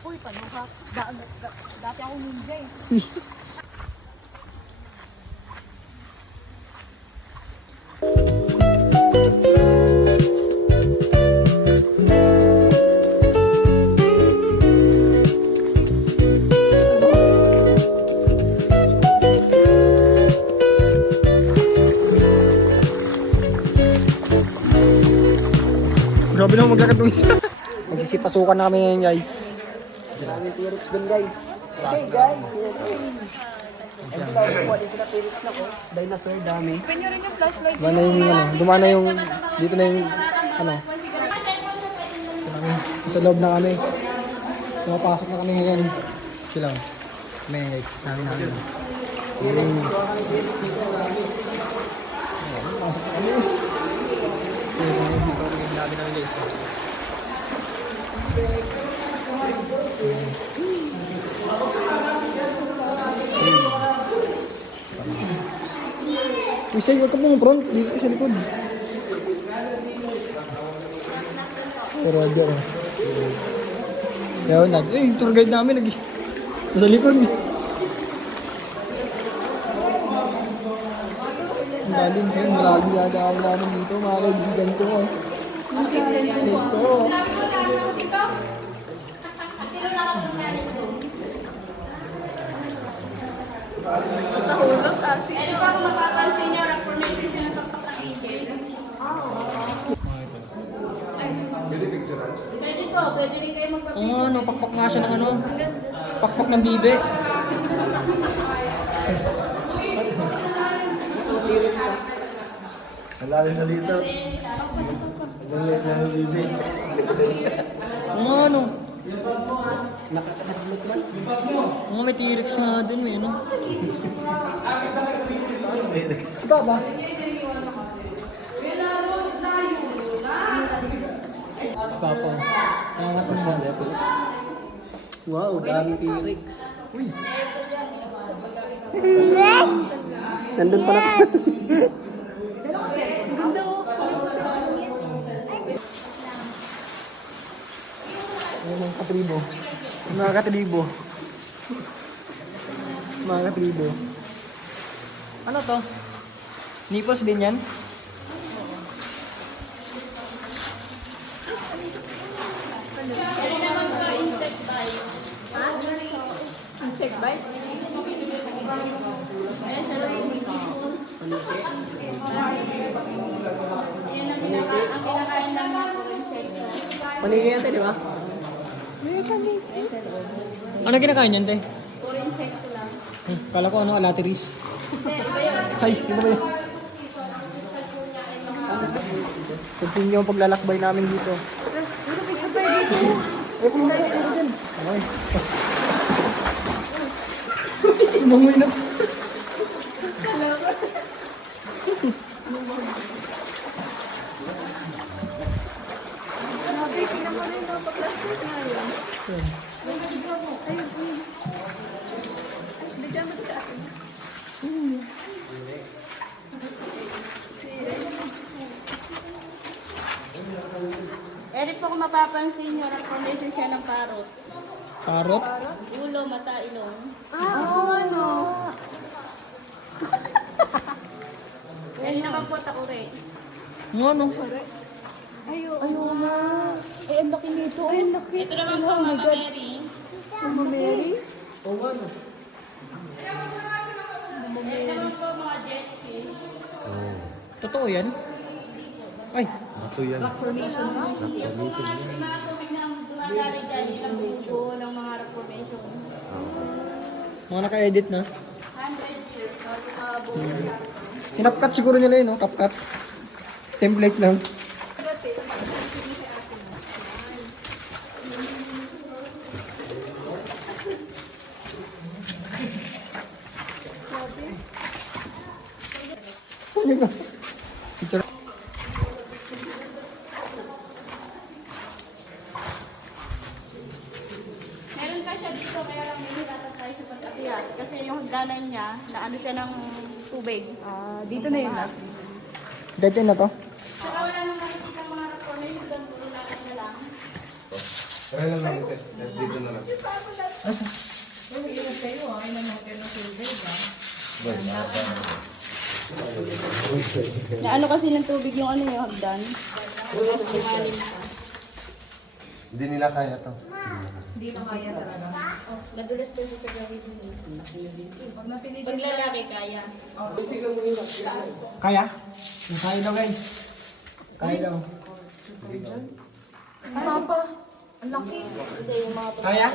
Uy, paano ka? Dati ako ninja eh. Grabe naman maglakad ng isa. Magsisipasukan na kami ngayon guys. Maraming T-Rex dun guys. Okay guys, and tayo po dito na T-Rex na ko. Dinosaur dami. Open nyo rin yung flashlight. Dumana yung, dito na yung, ano. Sa loob na kami. Pumapasok na kami ngayon. Sila. Kami guys, dami namin. Yay. Pasok na kami. Dami namin guys. Isa, huwag ka pong front. Dito sa likod. Pero Roger. Kaya yung tour guide namin nasa likod. Malalim yun. Malalim yadaan namin dito. Mga kaibigan ko. Dito. Basta hulog kasi. Ano ba kung mapapansin niyo, reformation siya ng pagpapakinggan? Pwede po, pwede rin kayo magpapakinggan. Oo, ano, pakpak nga siya ng ano. Pakpak ng bibe. T-Rex na. Malalim na dito. Malalim na ng bibe. Oo, ano. Nakakablot man. Oo, may T-Rex nga dun, may ano. Iba ba? Papa. Nangangat mo siya. Wow, daming T-Rex. Uy. Nandun pala. Ganda oh. Mga katribo. Mga katribo. Mga katribo. Ano to? Nipples din yan? Insect bite? Yan ang kinakain lang ng insecto. Panigay natin, di ba? Ano kinakain yan, te? Puro insecto lang. Kala ko ano, alatiris. Hay, ano ba yun? Continue ang paglalakbay namin dito. Ay, pumunta ka dito din. Okay. Umangoy na. Grabe, tingnan mo na yung mga pa-plastic na yun. Ayun, ayun. Ay, bigyan mo ito sa akin. Eri po kung mapapansin niyo, reformation siya ng parot. Parot? Ulo, mata, ilong. Oo, ano? Yan nakapot ako rin. Ano? Ay, oo nga. Eh, ang laki nito. Ay, ang laki. Ito naman po, Mama Mary. Mama Mary? Oo nga, no? Ito naman po, mga jet ski. Totoo yan? Ay, Formation nga. Yung po mga tubig na dumadali dyan, ilang buo ng mga reformation. mga naka-edit na. 100 years, no? Yung mga buo. Kinapkat siguro nila yun, no? Kapkat. Template lang. Ano ba? Picture. Meron pa siya dito, kaya lang nahihirapan tayo sa pag-akyat. Kasi yung hagdanan niya, naano siya ng tubig. Ah, dito na yun. Dito na to. Saka wala nang makikita mga Kailan lang ito? Dito na lang. Na ano kasi ng tubig yung ano yung hagdan? Hindi nila kaya to. Madulas kasi sa gawin mo. Pag lalaki kaya. Kaya? Kaya daw guys. Kaya daw. Kaya?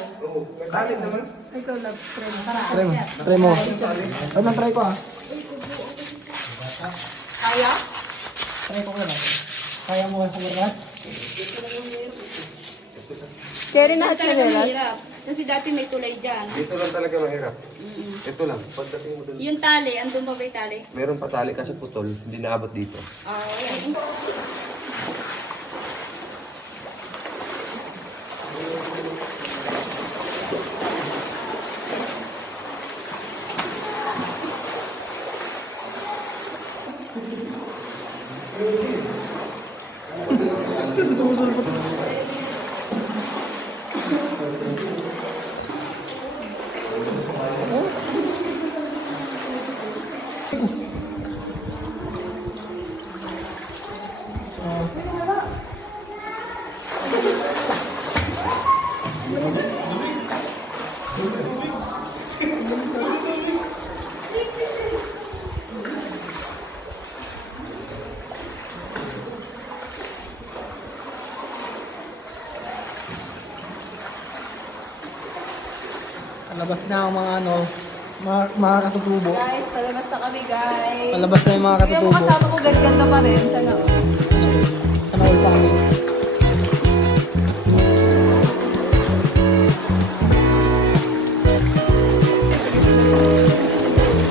Kalit naman. Try mo. Try mo. Ay, try ko ah. Kaya? Try ko lang. Kaya mo sa maras? Cherry na Talaga mahirap. Kasi dati may tulay dyan. Dito lang talaga mahirap. Ito lang. Pagdating mo dun. Yung tali, andun pa ba yung tali? Meron pa tali kasi putol. Hindi naabot dito. Okay. Palabas na ang mga ano, mga katutubo. Guys, palabas na kami guys. Palabas na yung mga Kaya mo katutubo. kasama ko ganda pa rin. Sana all. Sana all pa kami.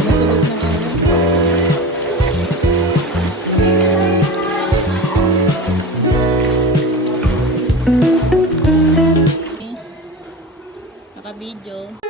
Nasunod na kayo. Naka-video.